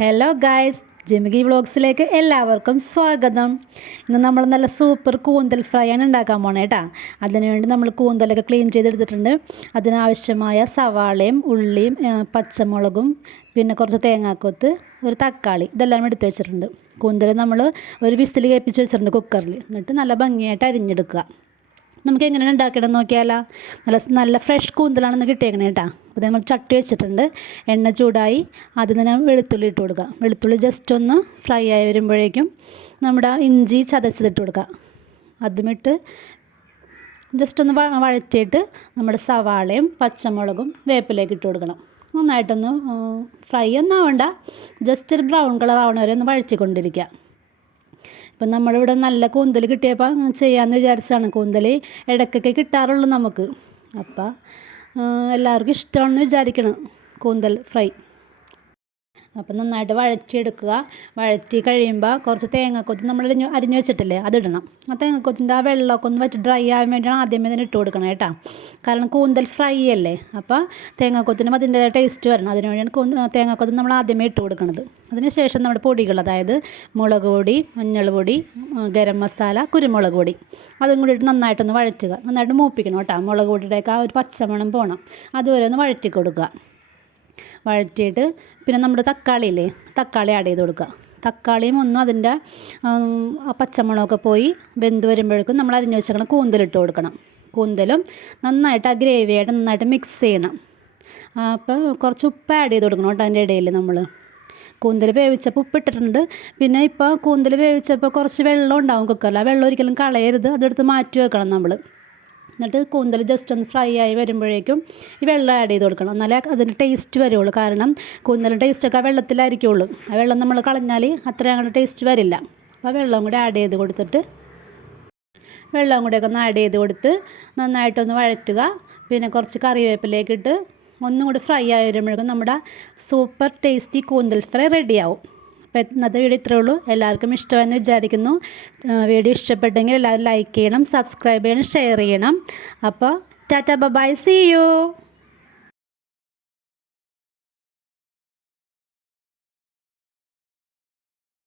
Hello guys, ജിമിഗി വ്ളോഗ്സിലേക്ക് എല്ലാവർക്കും സ്വാഗതം. ഇന്ന് നമ്മൾ നല്ല സൂപ്പർ കൂന്തൽ ഫ്രൈ ആണ് ഉണ്ടാക്കാൻ പോണേ കേട്ടോ. അതിനുവേണ്ടി നമ്മൾ കൂന്തലൊക്കെ ക്ലീൻ ചെയ്തെടുത്തിട്ടുണ്ട്. അതിനാവശ്യമായ സവാളയും ഉള്ളിയും പച്ചമുളകും പിന്നെ കുറച്ച് തേങ്ങാക്കൊത്ത് ഒരു തക്കാളി ഇതെല്ലാം എടുത്ത് വെച്ചിട്ടുണ്ട്. കൂന്തൽ നമ്മൾ ഒരു വിസിൽ കേൾപ്പിച്ച് വെച്ചിട്ടുണ്ട് കുക്കറിൽ. എന്നിട്ട് നല്ല ഭംഗിയായിട്ട് അരിഞ്ഞെടുക്കുക. നമുക്ക് എങ്ങനെയാണ് ഉണ്ടാക്കിയിടം നോക്കിയാലോ. നല്ല ഫ്രഷ് കൂന്തലാണെന്ന് കിട്ടിയേക്കണേ കേട്ടോ. അപ്പോൾ നമ്മൾ ചട്ടി വെച്ചിട്ടുണ്ട്, എണ്ണ ചൂടായി ആദ്യം തന്നെ വെളുത്തുള്ളി ഇട്ട് കൊടുക്കുക. വെളുത്തുള്ളി ജസ്റ്റ് ഒന്ന് ഫ്രൈ ആയി വരുമ്പോഴേക്കും നമ്മുടെ ഇഞ്ചി ചതച്ചതിട്ട് കൊടുക്കുക. അതുമിട്ട് ജസ്റ്റ് ഒന്ന് വഴറ്റിയിട്ട് നമ്മുടെ സവാളയും പച്ചമുളകും വേപ്പിലേക്ക് ഇട്ട് കൊടുക്കണം. നന്നായിട്ടൊന്ന് ഫ്രൈ ഒന്നും ആവണ്ട, ജസ്റ്റ് ഒരു ബ്രൗൺ കളർ ആവണ വരെ ഒന്ന് വഴച്ചിക്കൊണ്ടിരിക്കുക. ഇപ്പം നമ്മളിവിടെ നല്ല കൂന്തൽ കിട്ടിയപ്പോൾ ചെയ്യാമെന്ന് വിചാരിച്ചാണ്. കൂന്തൽ ഇടയ്ക്കൊക്കെ കിട്ടാറുള്ളൂ നമുക്ക്. അപ്പം എല്ലാവർക്കും ഇഷ്ടമാണെന്ന് വിചാരിക്കണം കൂന്തൽ ഫ്രൈ. അപ്പം നന്നായിട്ട് വഴറ്റിയെടുക്കുക. വഴറ്റി കഴിയുമ്പോൾ കുറച്ച് തേങ്ങാക്കൊത്ത് നമ്മൾ അരിഞ്ഞ് വെച്ചിട്ടില്ലേ അതിടണം. ആ തേങ്ങാക്കൊത്തിൻ്റെ ആ വെള്ളമൊക്കെ ഒന്ന് വറ്റി ഡ്രൈ ആകാൻ വേണ്ടിയാണ് ആദ്യമേ തന്നെ ഇട്ട് കൊടുക്കണം കേട്ടോ. കാരണം കൂന്തൽ ഫ്രൈ അല്ലേ, അപ്പോൾ തേങ്ങാക്കൊത്തിനും അതിൻ്റേതായ ടേസ്റ്റ് വരണം. അതിന് വേണ്ടിയാണ് തേങ്ങാക്കൊത്ത് നമ്മൾ ആദ്യമേ ഇട്ട് കൊടുക്കുന്നത്. അതിന് ശേഷം നമ്മുടെ പൊടികൾ, അതായത് മുളക് പൊടി, മഞ്ഞൾ പൊടി, ഗരം മസാല, കുരുമുളക് പൊടി അതും കൂടി ഇട്ട് നന്നായിട്ടൊന്ന് വഴറ്റുക. നന്നായിട്ട് മൂപ്പിക്കണം കേട്ടോ. മുളക് പൊടിയുടെയൊക്കെ ആ ഒരു പച്ചമണം പോകണം, അതുവരെ ഒന്ന് വഴറ്റി കൊടുക്കുക. വഴറ്റിയിട്ട് പിന്നെ നമ്മുടെ തക്കാളി ആഡ് ചെയ്ത് കൊടുക്കുക. തക്കാളിയും ഒന്നും അതിൻ്റെ പച്ചമുളകൊക്കെ പോയി വെന്ത് വരുമ്പോഴേക്കും നമ്മൾ അരിഞ്ഞ് വെച്ചേക്കണം കൂന്തലിട്ട് കൊടുക്കണം. കൂന്തലും നന്നായിട്ട് ആ ഗ്രേവിയായിട്ട് നന്നായിട്ട് മിക്സ് ചെയ്യണം. അപ്പോൾ കുറച്ച് ഉപ്പ് ആഡ് ചെയ്ത് കൊടുക്കണം കേട്ടോ. അതിൻ്റെ ഇടയിൽ നമ്മൾ കൂന്തൽ വേവിച്ചപ്പോൾ ഉപ്പിട്ടിട്ടുണ്ട്. പിന്നെ ഇപ്പോൾ കൂന്തൽ വേവിച്ചപ്പോൾ കുറച്ച് വെള്ളം ഉണ്ടാവും കുക്കറിൽ. ആ വെള്ളം ഒരിക്കലും കളയരുത്, അതെടുത്ത് മാറ്റി വെക്കണം നമ്മൾ. എന്നിട്ട് കൂന്തൽ ജസ്റ്റ് ഒന്ന് ഫ്രൈ ആയി വരുമ്പോഴേക്കും ഈ വെള്ളം ആഡ് ചെയ്ത് കൊടുക്കണം. എന്നാലേ അതിൻ്റെ ടേസ്റ്റ് വരുള്ളൂ. കാരണം കൂന്തലിൻ്റെ ടേസ്റ്റൊക്കെ ആ വെള്ളത്തിലായിരിക്കുള്ളൂ. ആ വെള്ളം നമ്മൾ കളഞ്ഞാൽ അത്രയും അങ്ങോട്ട് ടേസ്റ്റ് വരില്ല. അപ്പോൾ വെള്ളം കൂടി ആഡ് ചെയ്ത് കൊടുത്തിട്ട് വെള്ളം കൂടിയൊക്കെ ഒന്ന് ആഡ് ചെയ്ത് കൊടുത്ത് നന്നായിട്ടൊന്ന് വഴറ്റുക. പിന്നെ കുറച്ച് കറിവേപ്പിലേക്ക് ഇട്ട് ഒന്നും കൂടി ഫ്രൈ ആയി വരുമ്പോഴേക്കും നമ്മുടെ സൂപ്പർ ടേസ്റ്റി കൂന്തൽ ഫ്രൈ റെഡിയാവും. അപ്പോൾ ഇന്നത്തെ വീഡിയോ ഇത്രയേ ഉള്ളൂ. എല്ലാവർക്കും ഇഷ്ടമായെന്ന് വിചാരിക്കുന്നു. വീഡിയോ ഇഷ്ടപ്പെട്ടെങ്കിൽ എല്ലാവരും ലൈക്ക് ചെയ്യണം, സബ്സ്ക്രൈബ് ചെയ്യണം, ഷെയർ ചെയ്യണം. അപ്പോൾ ടാറ്റാ ബൈ, സീ യു.